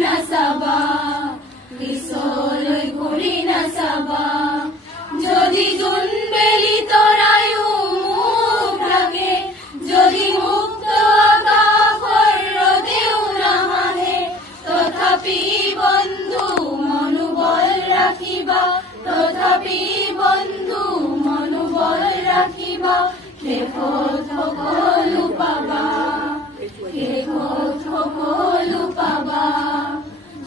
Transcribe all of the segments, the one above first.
না সাবা পিছলৈ ঘূৰি না চাবা যদি জোনবেলি তৰায়ো মুখ ঢাকে যদি মুক্ত আকাশৰ ৰদেও নাহানে তথাপি বন্ধু মনোবল ৰাখিবা তথাপি বন্ধু মনোবল ৰাখিবা শেষত সকলো পাবা শেষত সকলো পাবা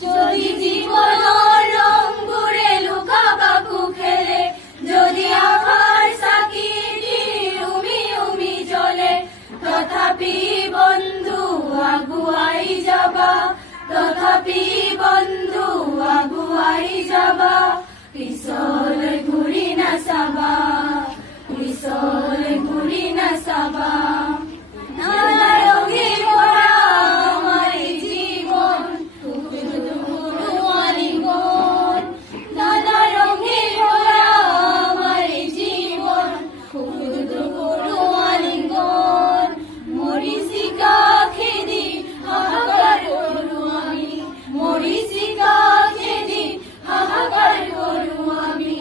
যদি জীৱনৰ ৰংবোৰে লুকা-ভাকু খেলে যদি আশাৰ চাকি উমি উমি জ্বলে তথাপি বন্ধু আগুৱাই যাবা তথাপি বন্ধু আগুৱাই যাবা পিছলৈ ঘূৰি নাচাবা পিছলৈ ঘূৰি নাচাবা নানা ৰঙে ভৰা আমাৰ এই জীৱন সুখ-দুখৰো আলিঙ্গন নানা ৰঙে ভৰা আমাৰ এই জীৱন সুখ-দুখৰো আলিঙ্গন মৰিচিকা খেদি হাহাকাৰ কৰো আমি মৰিচিকা খেদি হাহাকাৰ কৰো আমি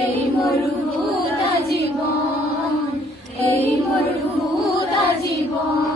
এই মৰুভূত জীৱন এই মৰুভূত জীৱন